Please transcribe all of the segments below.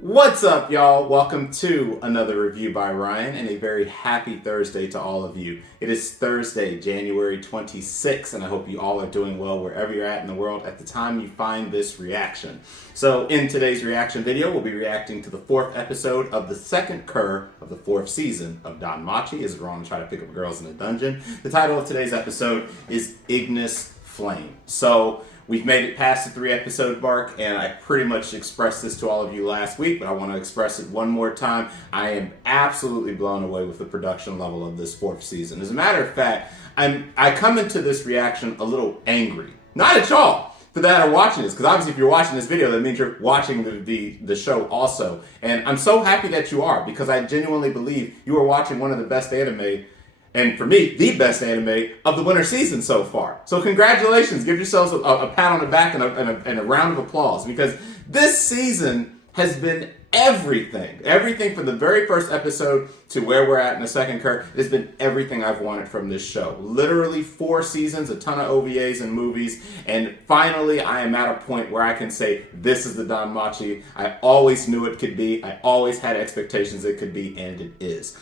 What's up, y'all? Welcome to another review by Ryan, and a very happy Thursday to all of you. It is Thursday, January 26th, and I hope you all are doing well wherever you're at in the world at the time you find this reaction. So in today's reaction video, we'll be reacting to the 4th episode of the 2nd Cour of the 4th season of DanMachi, as we're on to try to pick up girls in a dungeon. The title of today's episode is Ignis Flame. So we've made it past the 3-episode mark, and I pretty much expressed this to all of you last week, but I want to express it one more time. I am absolutely blown away with the production level of this 4th season. As a matter of fact, I come into this reaction a little angry. Not at y'all for that are watching this, because obviously if you're watching this video, that means you're watching the show also. And I'm so happy that you are, because I genuinely believe you are watching one of the best anime, and for me, the best anime of the winter season so far. So congratulations. Give yourselves a pat on the back and a round of applause, because this season has been everything. Everything from the very first episode to where we're at in the 2nd Cour. It has been everything I've wanted from this show. Literally 4 seasons, a ton of OVAs and movies, and finally I am at a point where I can say this is the DanMachi I always knew it could be. I always had expectations it could be, and it is.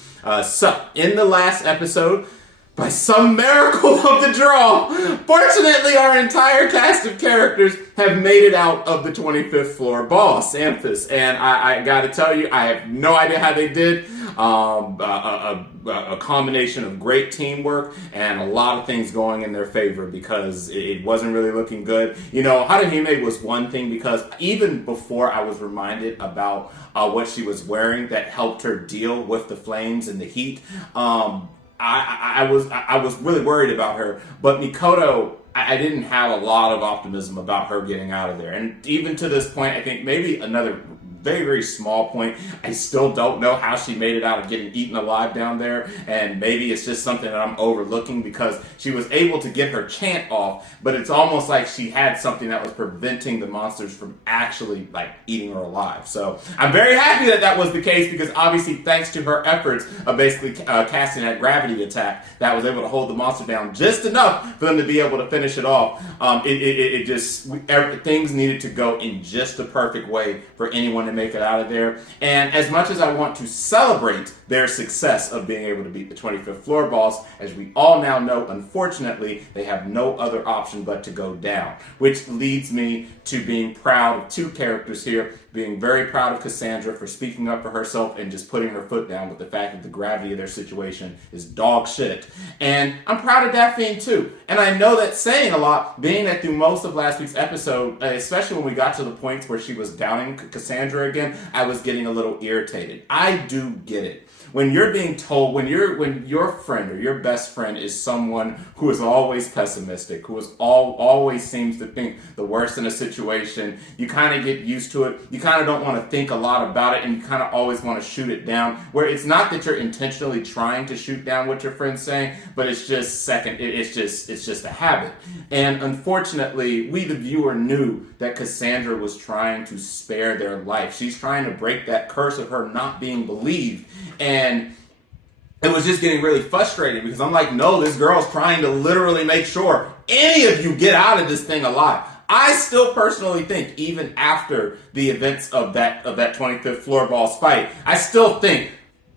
So, in the last episode, by some miracle of the draw, fortunately our entire cast of characters have made it out of the 25th floor boss, Amphis. And I gotta tell you, I have no idea how they did. A combination of great teamwork and a lot of things going in their favor, because it wasn't really looking good. You know, Haruhime was one thing, because even before I was reminded about what she was wearing that helped her deal with the flames and the heat, I was really worried about her, but Mikoto, I didn't have a lot of optimism about her getting out of there. And even to this point, I think maybe another very, very small point, I still don't know how she made it out of getting eaten alive down there, and maybe it's just something that I'm overlooking, because she was able to get her chant off, but it's almost like she had something that was preventing the monsters from actually eating her alive. So I'm very happy that that was the case, because obviously thanks to her efforts of basically casting that gravity attack, that was able to hold the monster down just enough for them to be able to finish it off. Things needed to go in just the perfect way for anyone to make it out of there. And as much as I want to celebrate their success of being able to beat the 25th floor boss, as we all now know, unfortunately, they have no other option but to go down. Which leads me to being proud of 2 characters here, being very proud of Cassandra for speaking up for herself and just putting her foot down with the fact that the gravity of their situation is dog shit. And I'm proud of Daphne too. And I know that's saying a lot, being that through most of last week's episode, especially when we got to the points where she was downing Cassandra again, I was getting a little irritated. I do get it. When you're being told, when your friend or your best friend is someone who is always pessimistic, who is always seems to think the worst in a situation, you kind of get used to it. You kind of don't want to think a lot about it, and you kind of always want to shoot it down. Where it's not that you're intentionally trying to shoot down what your friend's saying, but it's just it's just a habit. And unfortunately, we the viewer knew that Cassandra was trying to spare their life. She's trying to break that curse of her not being believed. And it was just getting really frustrating, because I'm like, no, this girl's trying to literally make sure any of you get out of this thing alive. I still personally think, even after the events of that 25th floor boss fight, I still think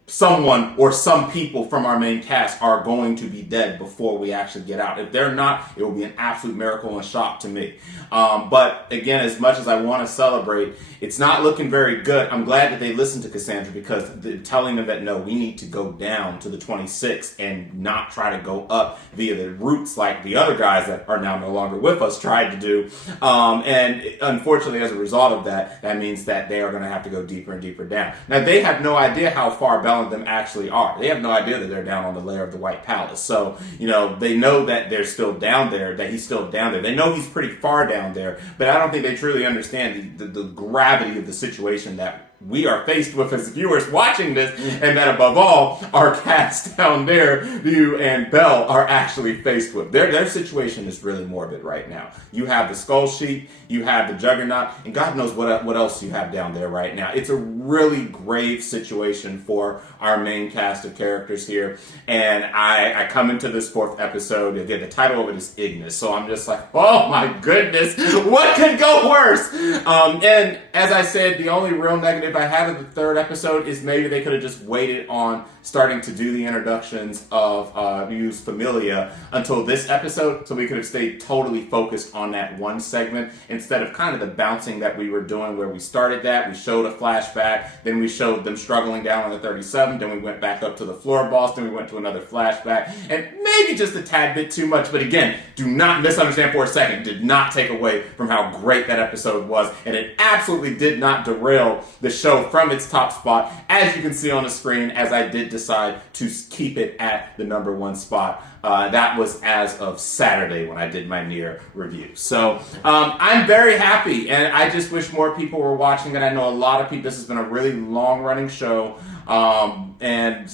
someone or some people from our main cast are going to be dead before we actually get out. If they're not, it will be an absolute miracle and shock to me. But again, as much as I want to celebrate, it's not looking very good. I'm glad that they listened to Cassandra, because telling them that, no, we need to go down to the 26th and not try to go up via the routes like the other guys that are now no longer with us tried to do. And unfortunately, as a result of that, that means that they are going to have to go deeper and deeper down. Now, they have no idea how far Bell of them actually are. They have no idea that they're down on the layer of the White Palace. So, they know that they're still down there, that he's still down there. They know he's pretty far down there, but I don't think they truly understand the gravity of the situation that we are faced with as viewers watching this, and that above all, our cast down there, Liu and Belle, are actually faced with. Their situation is really morbid right now. You have the Skull Sheep, you have the Juggernaut, and God knows what else you have down there right now. It's a really grave situation for our main cast of characters here, and I come into this 4th episode, again, the title of it is Ignis, so I'm just like, oh my goodness, what could go worse? And as I said, the only real negative I have of the 3rd episode is maybe they could have just waited on starting to do the introductions of Miu's Familia until this episode, so we could have stayed totally focused on that one segment instead of kind of the bouncing that we were doing where we started that, we showed a flashback, then we showed them struggling down on the 37, then we went back up to the floor boss, then we went to another flashback, and maybe just a tad bit too much, but again, do not misunderstand for a second, did not take away from how great that episode was, and it absolutely did not derail the show from its top spot, as you can see on the screen, as I did decide to keep it at the number 1 spot. That was as of Saturday when I did my near review. So I'm very happy, and I just wish more people were watching it. I know a lot of people, this has been a really long-running show, and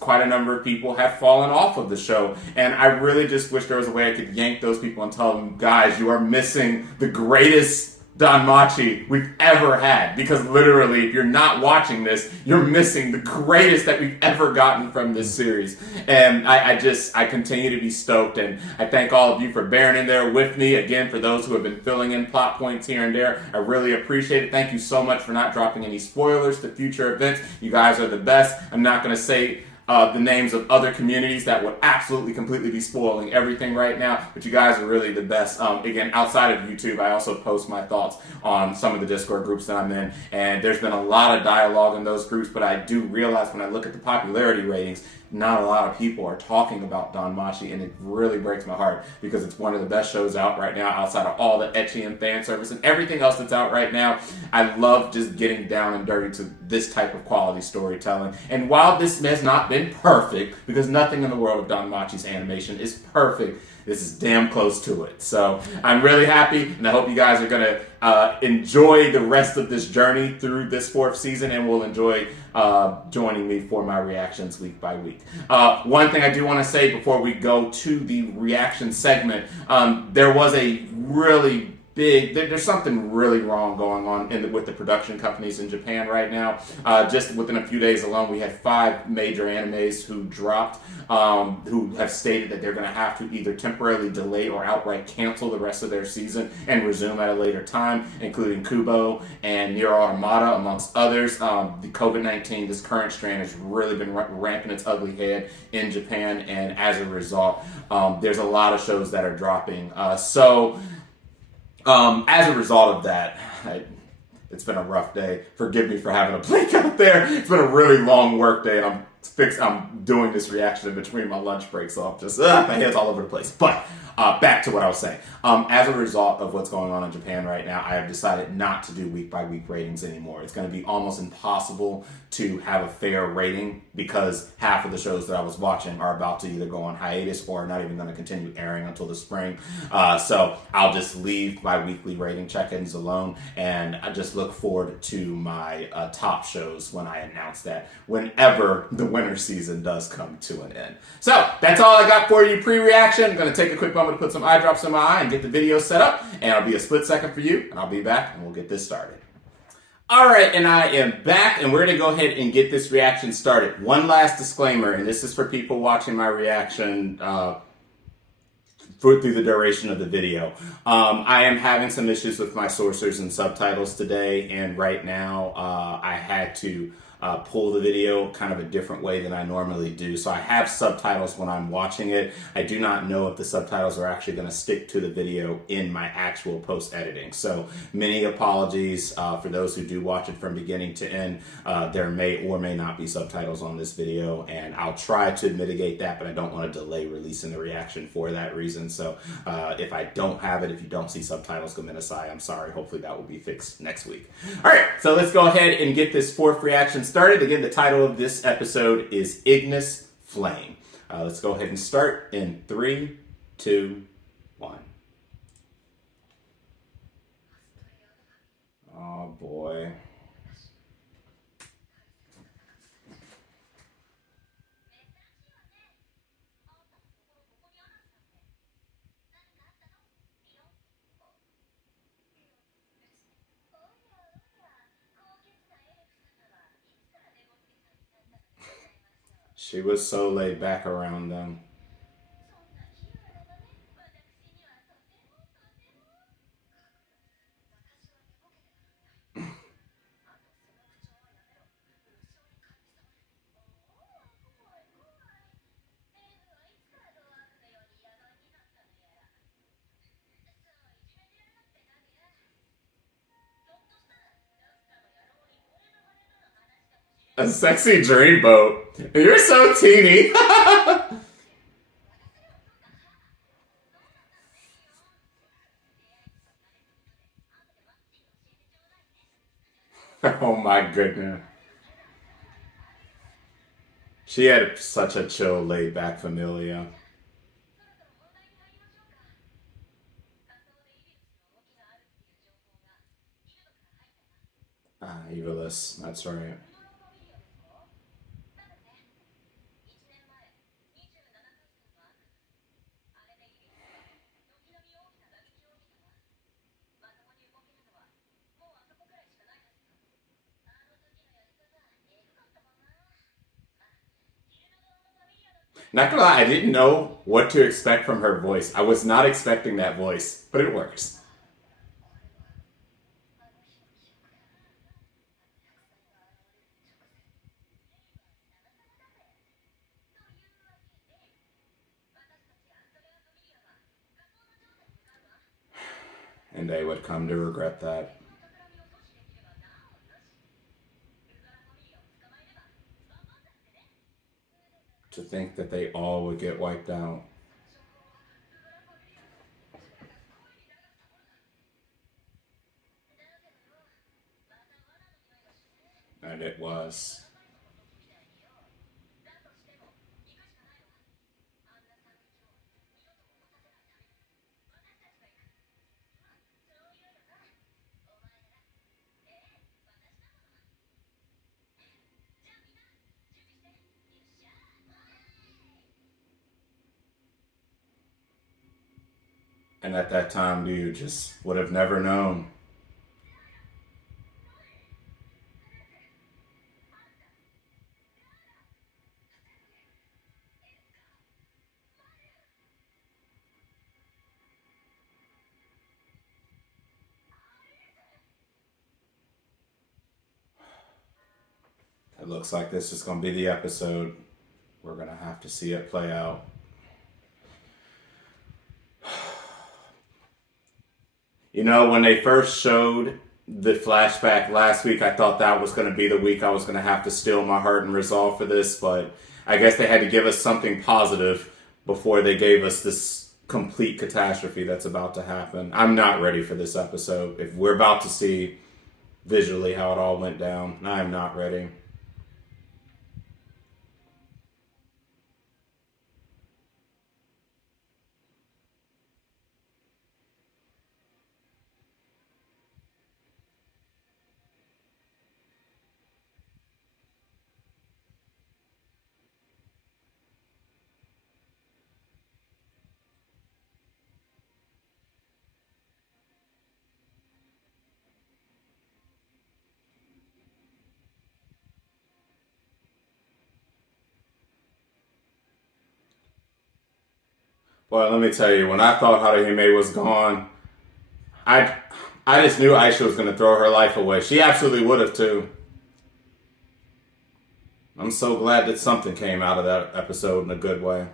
quite a number of people have fallen off of the show, and I really just wish there was a way I could yank those people and tell them, guys, you are missing the greatest DanMachi we've ever had, because literally if you're not watching this, you're missing the greatest that we've ever gotten from this series. And I continue to be stoked, and I thank all of you for bearing in there with me. Again, for those who have been filling in plot points here and there, I really appreciate it. Thank you so much for not dropping any spoilers to future events. You guys are the best. I'm not going to say the names of other communities that would absolutely completely be spoiling everything right now, but you guys are really the best. Again, outside of YouTube, I also post my thoughts on some of the Discord groups that I'm in, and there's been a lot of dialogue in those groups, but I do realize when I look at the popularity ratings, not a lot of people are talking about DanMachi, and it really breaks my heart because it's one of the best shows out right now outside of all the ecchi and fan service and everything else that's out right now. I love just getting down and dirty to this type of quality storytelling. And while this has not been perfect, because nothing in the world of DanMachi's animation is perfect, this is damn close to it. So I'm really happy, and I hope you guys are going to enjoy the rest of this journey through this 4th season, and will enjoy joining me for my reactions week by week. One thing I do want to say before we go to the reaction segment, there was a really there's something really wrong going on with the production companies in Japan right now. Just within a few days alone, we had 5 major animes who dropped, who have stated that they're going to have to either temporarily delay or outright cancel the rest of their season and resume at a later time, including Kubo and Nier Automata, amongst others. The COVID-19, this current strand, has really been ramping its ugly head in Japan, and as a result, there's a lot of shows that are dropping. As a result of that, it's been a rough day. Forgive me for having a blink out there. It's been a really long work day, and I'm doing this reaction in between my lunch break, so I'm just, my head's all over the place. But back to what I was saying. As a result of what's going on in Japan right now, I have decided not to do week-by-week ratings anymore. It's going to be almost impossible to have a fair rating because half of the shows that I was watching are about to either go on hiatus or not even going to continue airing until the spring. So I'll just leave my weekly rating check-ins alone, and I just look forward to my top shows when I announce that, whenever the winter season does come to an end. So that's all I got for you pre-reaction. I'm going to take a quick moment to put some eye drops in my eye and get the video set up, and I'll be a split second for you, and I'll be back, and we'll get this started. All right, and I am back, and we're going to go ahead and get this reaction started. One last disclaimer, and this is for people watching my reaction through the duration of the video. I am having some issues with my sourcers and subtitles today, and right now I had to pull the video kind of a different way than I normally do. So I have subtitles when I'm watching it. I do not know if the subtitles are actually going to stick to the video in my actual post-editing. So many apologies for those who do watch it from beginning to end. There may or may not be subtitles on this video, and I'll try to mitigate that, but I don't want to delay releasing the reaction for that reason. So if I don't have it, if you don't see subtitles, Gomenasai, I'm sorry. Hopefully that will be fixed next week. All right, so let's go ahead and get this 4th reaction started. Again, the title of this episode is Ignis Flame. Let's go ahead and start in 3, 2, 1. Oh boy. She was so laid back around them. A sexy dreamboat. You're so teeny. Oh my goodness. She had such a chill, laid back familia. Ah, Evilus. That's right. Not gonna lie, I didn't know what to expect from her voice. I was not expecting that voice, but it works. And they would come to regret that. To think that they all would get wiped out. And it was. And at that time, you just would have never known. It looks like this is going to be the episode. We're going to have to see it play out. You know, when they first showed the flashback last week, I thought that was going to be the week I was going to have to still my heart and resolve for this, but I guess they had to give us something positive before they gave us this complete catastrophe that's about to happen. I'm not ready for this episode. If we're about to see visually how it all went down, I'm not ready. Well, let me tell you, when I thought Haruhime was gone, I I just knew Aisha was going to throw her life away. She absolutely would have too. I'm so glad that something came out of that episode in a good way.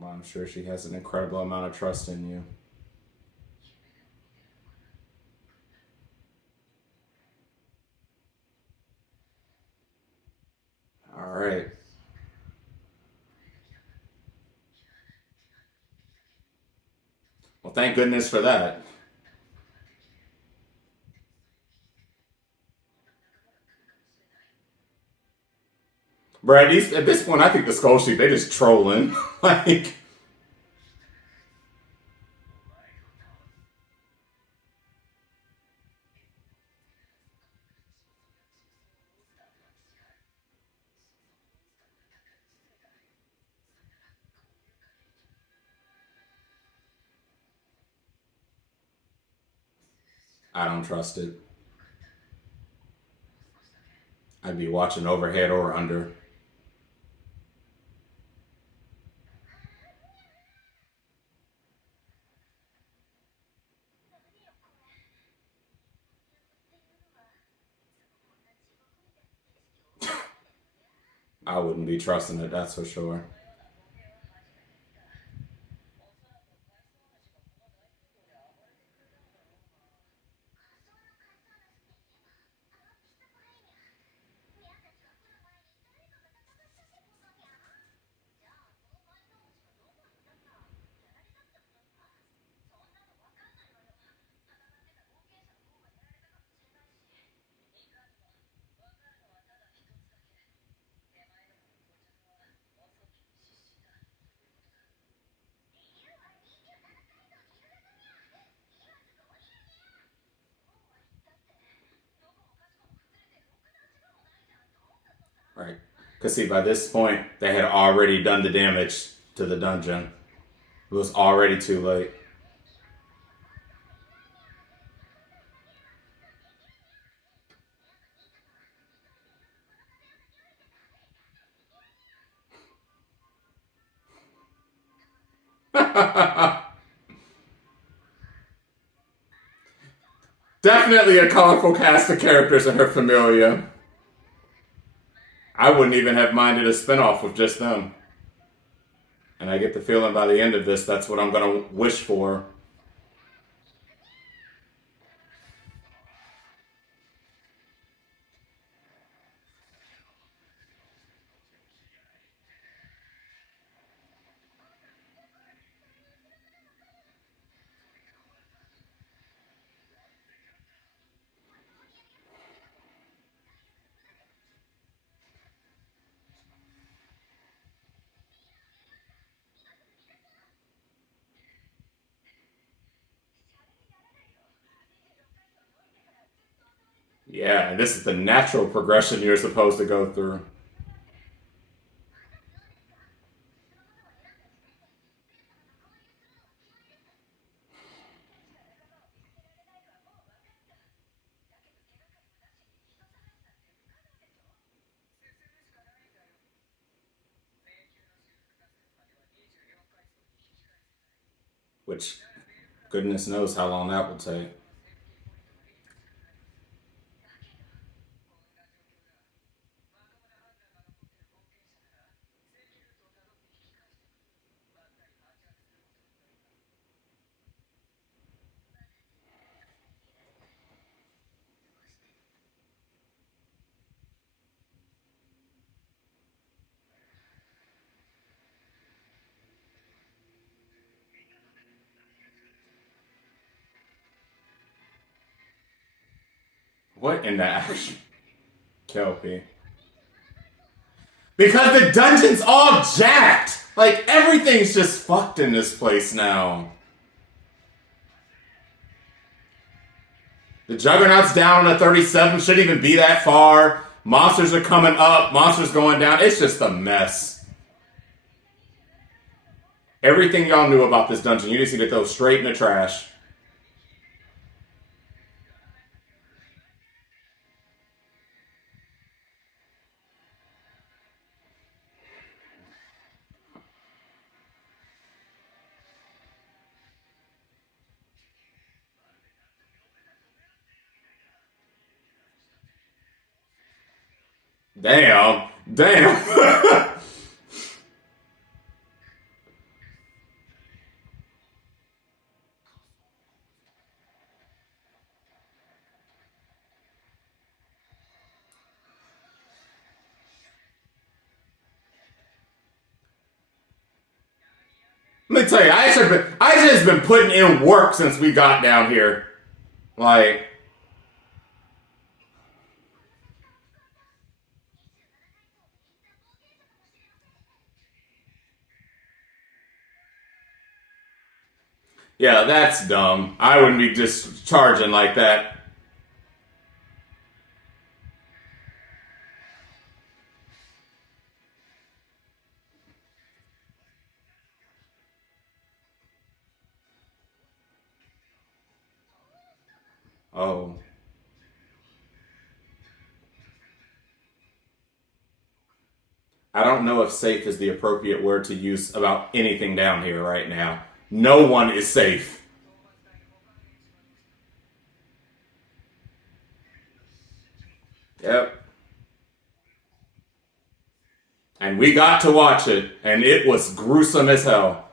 Well, I'm sure she has an incredible amount of trust in you. All right. Well, thank goodness for that. But at this point, I think the Skull Sheep, they just trolling. Like, I don't trust it. I'd be watching overhead or under. I wouldn't be trusting it, that's for sure. Right. Because, see, by this point, they had already done the damage to the dungeon. It was already too late. Definitely a colorful cast of characters in her familia. I wouldn't even have minded a spinoff with just them. And I get the feeling by the end of this, that's what I'm going to wish for. Yeah, and this is the natural progression you're supposed to go through. Which, goodness knows how long that will take. What in the action? Kelpie. Because the dungeon's all jacked! Like, everything's just fucked in this place now. The Juggernaut's down on a 37, shouldn't even be that far. Monsters are coming up, monsters going down. It's just a mess. Everything y'all knew about this dungeon, you just need to throw straight in the trash. Damn. Damn. Let me tell you, I just been putting in work since we got down here. Like, yeah, that's dumb. I wouldn't be just charging like that. Oh. I don't know if safe is the appropriate word to use about anything down here right now. No one is safe. Yep. And we got to watch it, and it was gruesome as hell.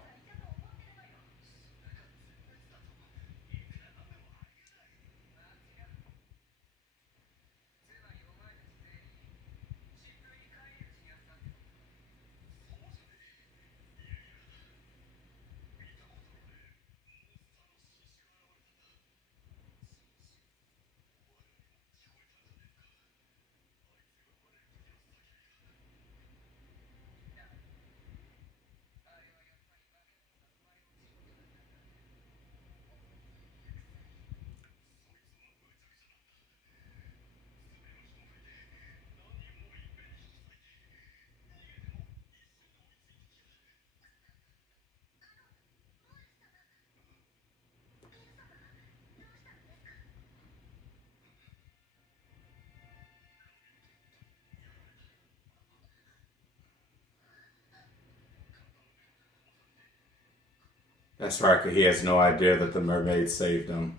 That's right, 'cause he has no idea that the mermaid saved him.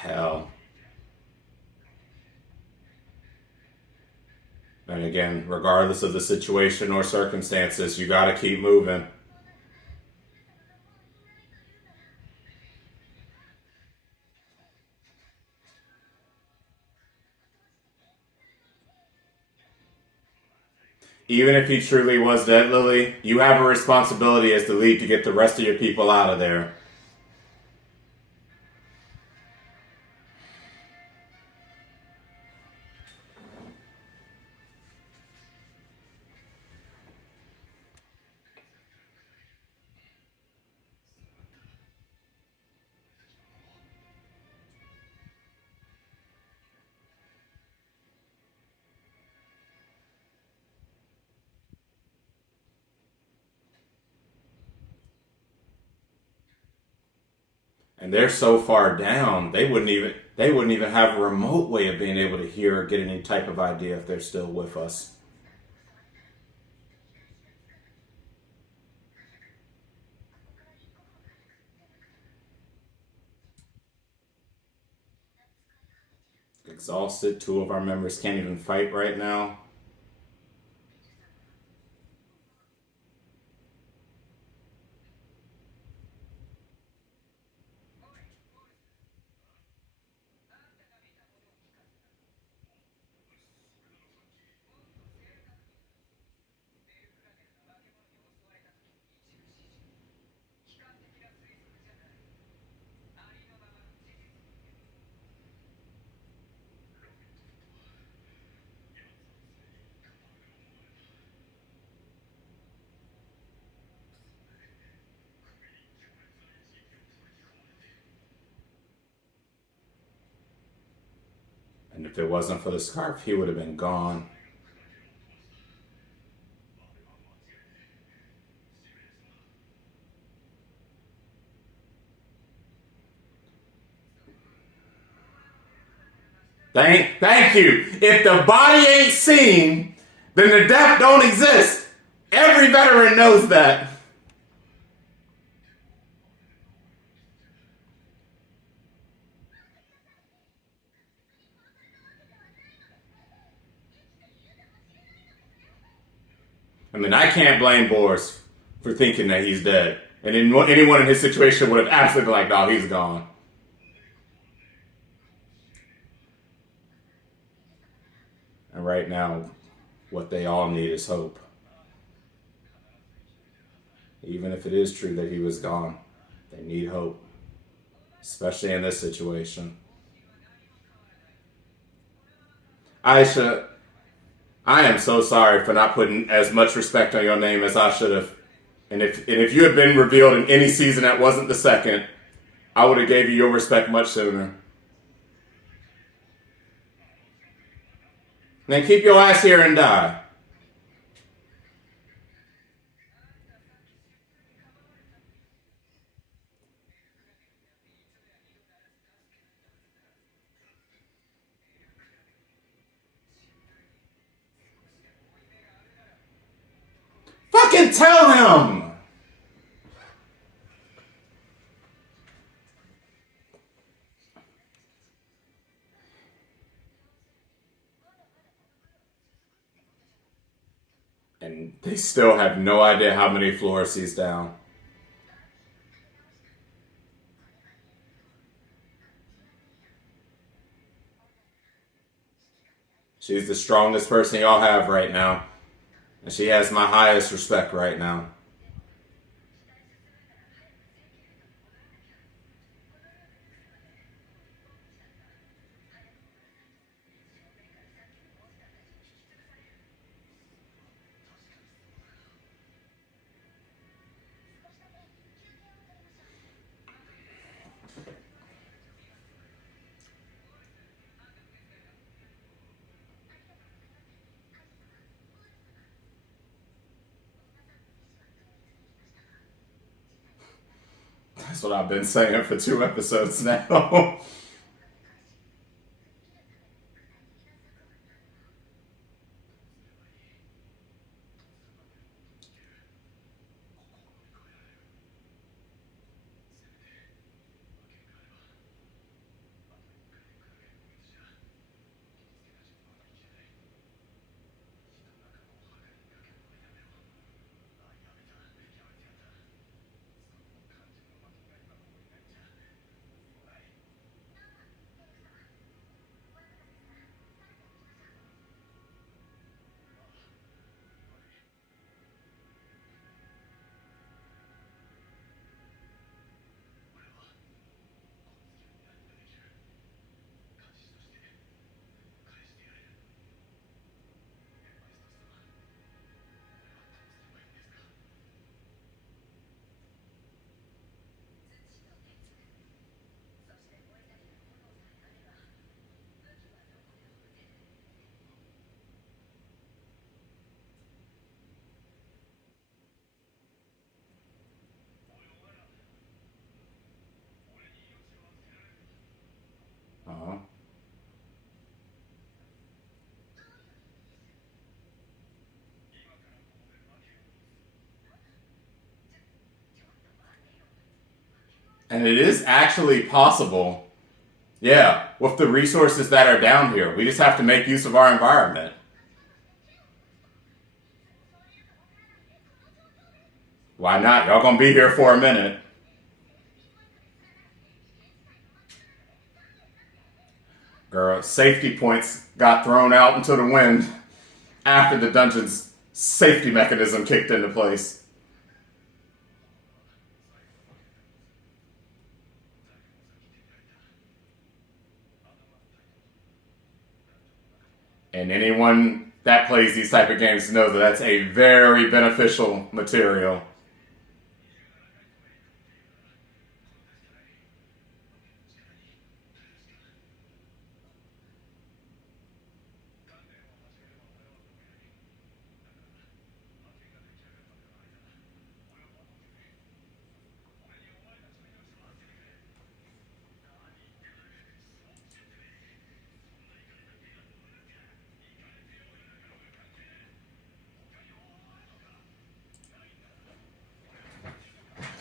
Hell. And again, regardless of the situation or circumstances, you gotta keep moving. Even if he truly was dead, Lily, you have a responsibility as the lead to get the rest of your people out of there. And they're so far down, they wouldn't even have a remote way of being able to hear or get any type of idea if they're still with us. Exhausted, two of our members can't even fight right now. And if it wasn't for the scarf, he would have been gone. Thank you. If the body ain't seen, then the death don't exist. Every veteran knows that. I mean, I can't blame Boris for thinking that he's dead. And anyone in his situation would have absolutely been like, no, he's gone. And right now, what they all need is hope. Even if it is true that he was gone, they need hope. Especially in this situation. Aisha, I am so sorry for not putting as much respect on your name as I should have. And if you had been revealed in any season that wasn't the second, I would have gave you your respect much sooner. Then keep your ass here and die. Fucking tell him! And they still have no idea how many floors he's down. She's the strongest person y'all have right now. And she has my highest respect right now. That's what I've been saying for 2 episodes now. Uh-huh. And it is actually possible. Yeah, with the resources that are down here. We just have to make use of our environment. Why not? Y'all gonna be here for a minute. Girl, safety points got thrown out into the wind after the dungeon's safety mechanism kicked into place. And anyone that plays these type of games knows that that's a very beneficial material.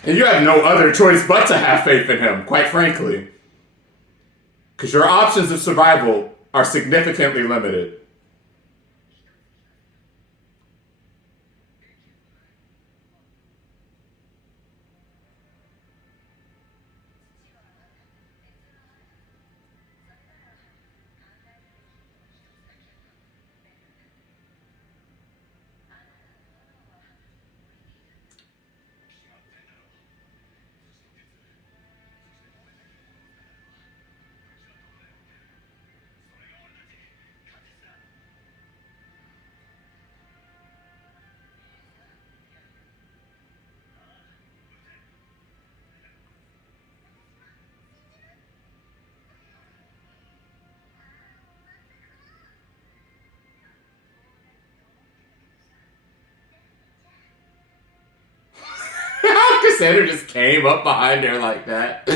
And you have no other choice but to have faith in him, quite frankly. Because your options of survival are significantly limited. Alexander just came up behind her like that.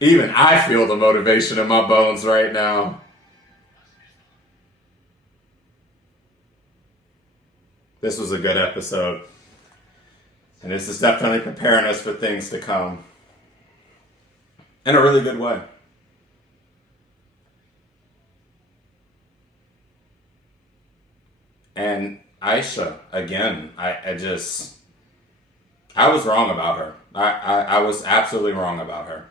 Even I feel the motivation in my bones right now. This was a good episode. And this is definitely preparing us for things to come. In a really good way. And Aisha, again, I was wrong about her. I was absolutely wrong about her.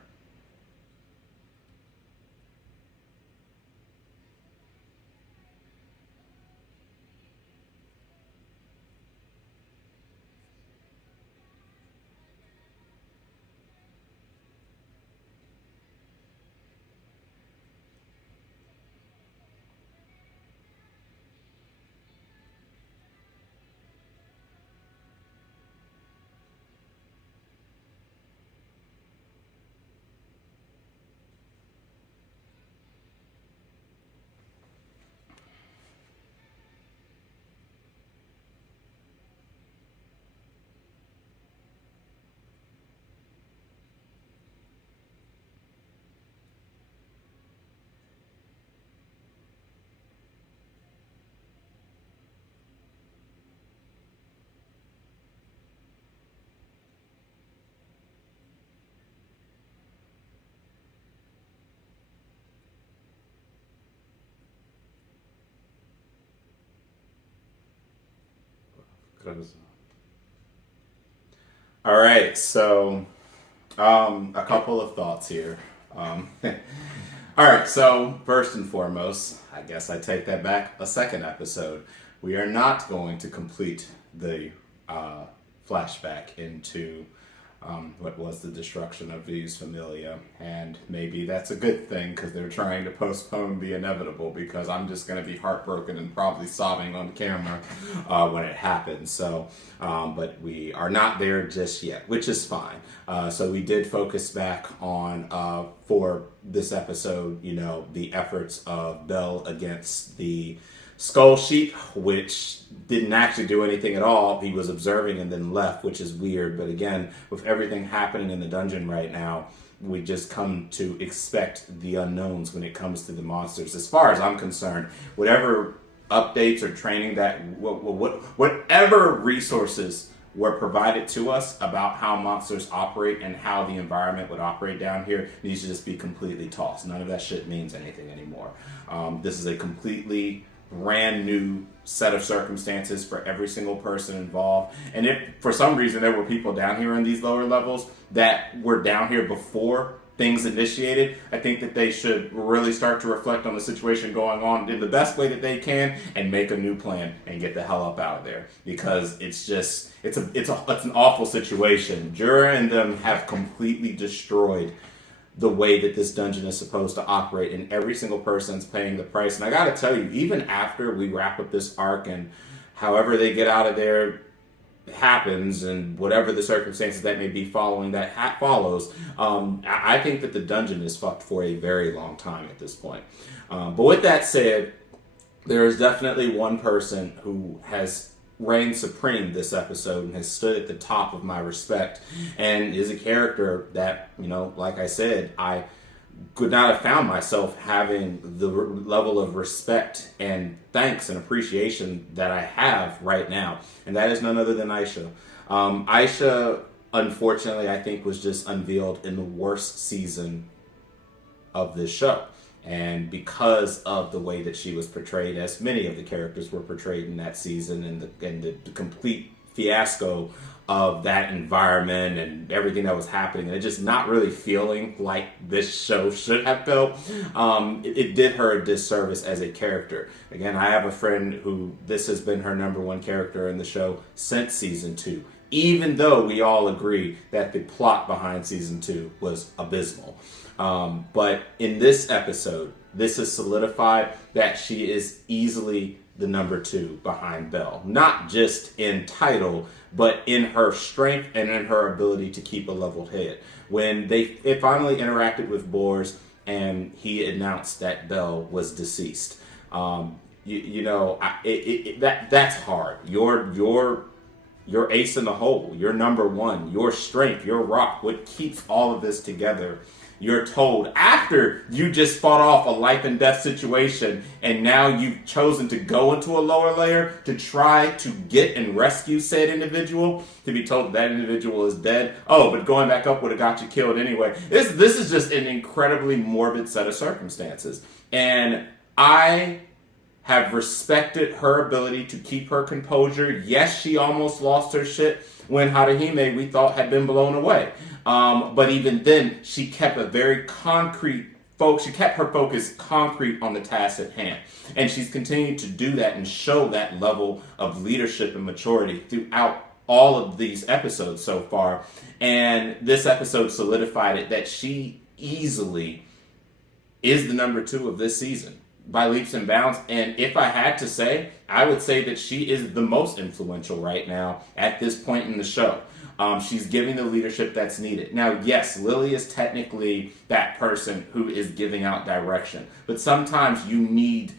All right, so a couple of thoughts here. All right, so first and foremost, I guess I take that back a second episode. We are not going to complete the flashback into what was the destruction of V's Familia, and maybe that's a good thing because they're trying to postpone the inevitable, because I'm just going to be heartbroken and probably sobbing on camera when it happens. So, but we are not there just yet, which is fine. So we did focus back on, for this episode, the efforts of Bell against the Skull Sheep, which didn't actually do anything at all. He was observing and then left, which is weird. But again, with everything happening in the dungeon right now, we just come to expect the unknowns when it comes to the monsters. As far as I'm concerned, whatever updates or training that, whatever resources were provided to us about how monsters operate and how the environment would operate down here needs to just be completely tossed. None of that shit means anything anymore. This is a completely brand new set of circumstances for every single person involved. And if for some reason there were people down here in these lower levels that were down here before things initiated, I think that they should really start to reflect on the situation going on in the best way that they can and make a new plan and get the hell up out of there, because it's an awful situation. Jura and them have completely destroyed the way that this dungeon is supposed to operate, and every single person's paying the price. And I gotta tell you, even after we wrap up this arc and however they get out of there happens, and whatever the circumstances that may be following that follows, I think that the dungeon is fucked for a very long time at this point. But with that said, there is definitely one person who has reigned supreme this episode and has stood at the top of my respect, and is a character that, like I said, I could not have found myself having the level of respect and thanks and appreciation that I have right now, and that is none other than Aisha. Aisha, unfortunately, I think was just unveiled in the worst season of this show. And because of the way that she was portrayed, as many of the characters were portrayed in that season, and the complete fiasco of that environment and everything that was happening, and it just not really feeling like this show should have felt. It did her a disservice as a character. Again, I have a friend who this has been her number one character in the show since season 2, even though we all agree that the plot behind season 2 was abysmal. But in this episode, this is solidified that she is easily the number 2 behind Belle. Not just in title, but in her strength and in her ability to keep a level head. When it finally interacted with Bors and he announced that Belle was deceased, that's hard. Your ace in the hole, your number 1, your strength, your rock, what keeps all of this together. You're told after you just fought off a life and death situation and now you've chosen to go into a lower layer to try to get and rescue said individual, to be told that individual is dead. Oh, but going back up would have got you killed anyway. This is just an incredibly morbid set of circumstances. And I have respected her ability to keep her composure. Yes, she almost lost her shit when Haruhime, we thought, had been blown away. But even then, she kept a very concrete focus. She kept her focus concrete on the task at hand. And she's continued to do that and show that level of leadership and maturity throughout all of these episodes so far. And this episode solidified it that she easily is the number 2 of this season by leaps and bounds. And if I had to say, I would say that she is the most influential right now at this point in the show. She's giving the leadership that's needed. Now, yes, Lily is technically that person who is giving out direction, but sometimes you need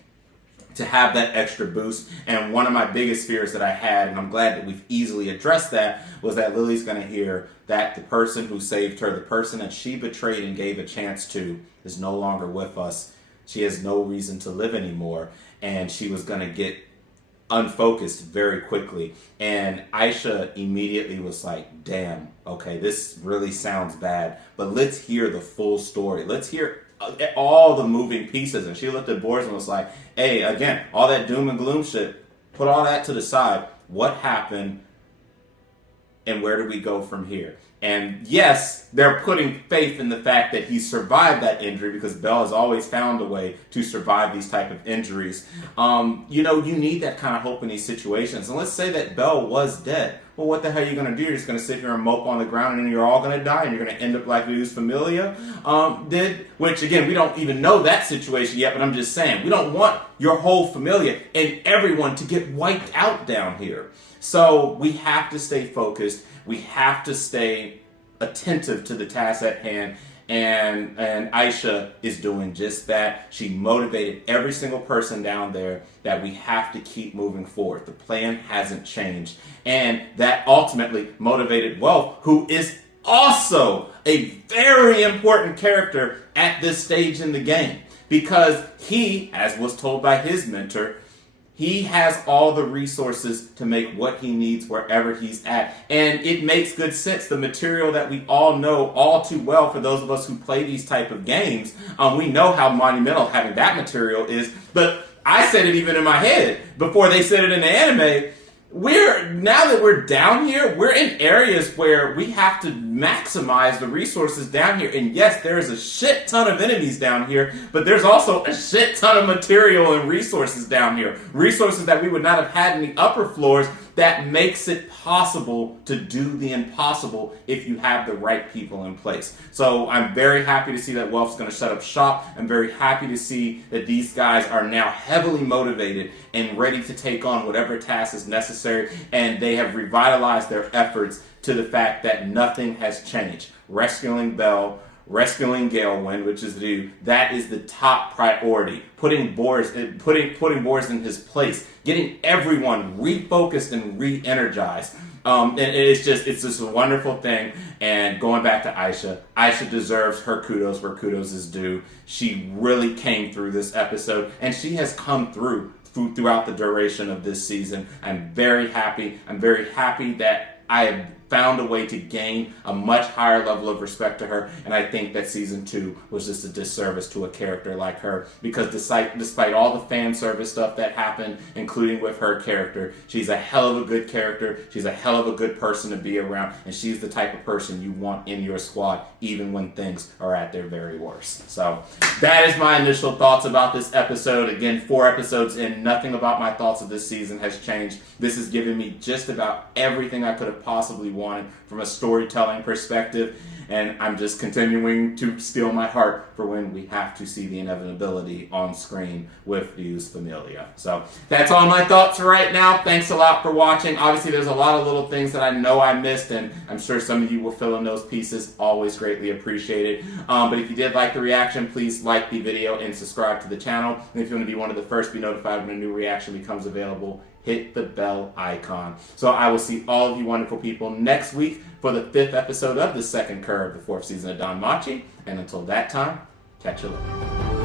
to have that extra boost. And one of my biggest fears that I had, and I'm glad that we've easily addressed that, was that Lily's going to hear that the person who saved her, the person that she betrayed and gave a chance to, is no longer with us. She has no reason to live anymore, and she was going to get unfocused very quickly. And Aisha immediately was like, damn, okay, this really sounds bad, but let's hear the full story. Let's hear all the moving pieces. And she looked at Bors and was like, hey, again, all that doom and gloom shit, put all that to the side. What happened and where do we go from here? And yes, they're putting faith in the fact that he survived that injury, because Belle has always found a way to survive these type of injuries. You need that kind of hope in these situations. And let's say that Belle was dead. Well, what the hell are you going to do? You're just going to sit here and mope on the ground and then you're all going to die and you're going to end up like Luz Familia did. Which, again, we don't even know that situation yet, but I'm just saying, we don't want your whole familia and everyone to get wiped out down here. So we have to stay focused. We have to stay attentive to the task at hand. And Aisha is doing just that. She motivated every single person down there that we have to keep moving forward. The plan hasn't changed. And that ultimately motivated Wealth, who is also a very important character at this stage in the game. Because he, as was told by his mentor, he has all the resources to make what he needs wherever he's at. And it makes good sense. The material that we all know all too well, for those of us who play these type of games, we know how monumental having that material is. But I said it even in my head before they said it in the anime. Now that we're down here, we're in areas where we have to maximize the resources down here. And yes, there's a shit ton of enemies down here, but there's also a shit ton of material and resources down here. Resources that we would not have had in the upper floors, that makes it possible to do the impossible if you have the right people in place. So I'm very happy to see that Wealth's going to shut up shop. I'm very happy to see that these guys are now heavily motivated and ready to take on whatever task is necessary. And they have revitalized their efforts to the fact that nothing has changed. Rescuing Belle, rescuing Galewind, which is that is the top priority. Putting Bors in his place, getting everyone refocused and re-energized. And it's just a wonderful thing. And going back to Aisha deserves her kudos where kudos is due. She really came through this episode, and she has come throughout the duration of this season. I'm very happy. I'm very happy that I have found a way to gain a much higher level of respect to her, and I think that season 2 was just a disservice to a character like her, because despite all the fan service stuff that happened, including with her character, she's a hell of a good character, she's a hell of a good person to be around, and she's the type of person you want in your squad even when things are at their very worst. So that is my initial thoughts about this episode. Again, 4 episodes in, nothing about my thoughts of this season has changed. This has given me just about everything I could have possibly wanted from a storytelling perspective, and I'm just continuing to steel my heart for when we have to see the inevitability on screen with Fuse Familia. So that's all my thoughts right now. Thanks a lot for watching. Obviously, there's a lot of little things that I know I missed, and I'm sure some of you will fill in those pieces. Always greatly appreciated. But if you did like the reaction, please like the video and subscribe to the channel. And if you want to be one of the first to be notified when a new reaction becomes available, hit the bell icon. So I will see all of you wonderful people next week for the 5th episode of the second Cour of the 4th season of DanMachi. And until that time, catch you later.